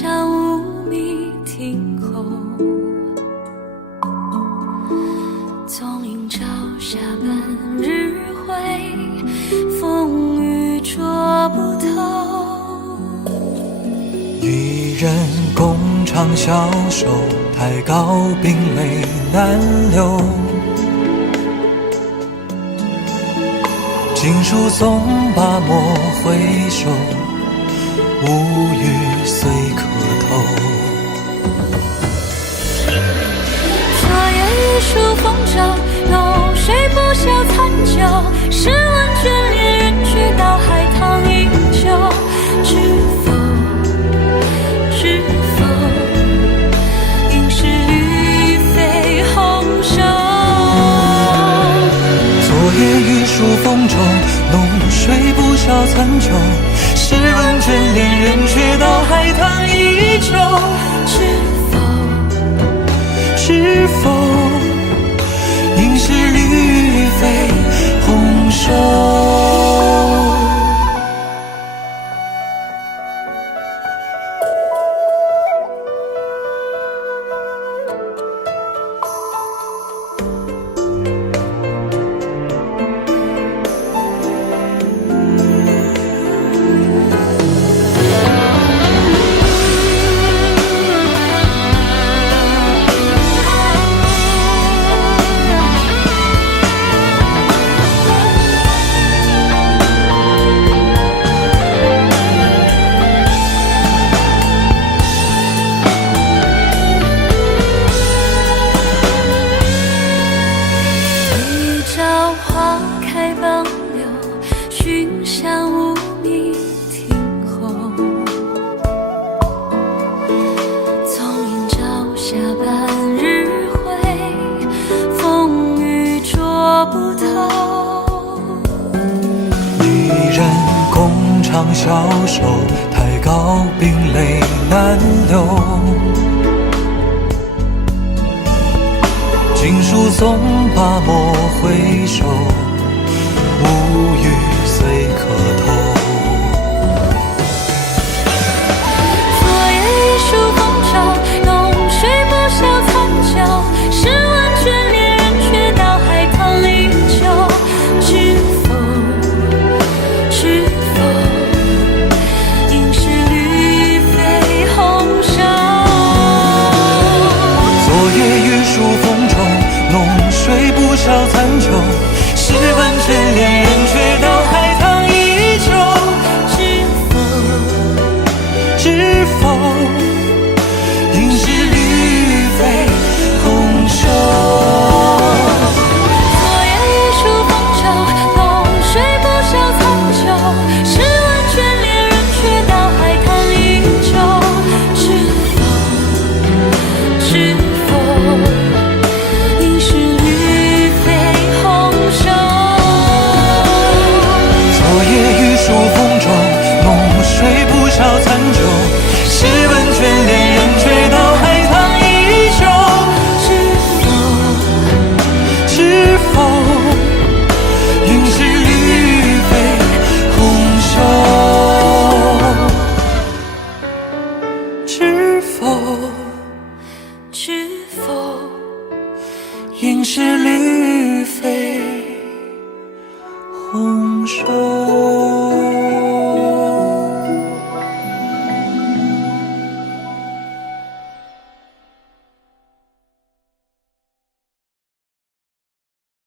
下无觅听候，纵饮朝下半日晖，风雨捉不透。一人共长消瘦，太高冰泪难流。锦书送罢莫回首，无语虽可偷。昨夜雨疏风骤，浓水不消残酒。试问卷帘人去到海棠依旧，知否知否，应是绿肥红瘦。昨夜雨疏风骤，浓水不消残酒。试问卷帘人却道海棠依旧。知否应是绿肥红瘦。寻香无觅听候，纵饮朝下半日晖，风雨捉不透。一人共长消瘦，太高冰泪难流。锦书送罢莫回首，无语虽可偷。昨夜雨疏风骤，浓水不消残酒。试问卷帘人却道海棠依旧。知否知否，应是绿肥红瘦。昨夜雨疏风骤，浓水不消残酒。试问卷帘人却道海棠依旧。知否应是绿肥红瘦。昨夜雨疏风骤，浓水不消残酒。试问卷帘人却道海棠依旧。知否应是绿肥红瘦。昨夜雨疏风骤，浓水不消残酒。试问卷帘人却道海棠依旧。知否应是绿肥红瘦。知否应是绿肥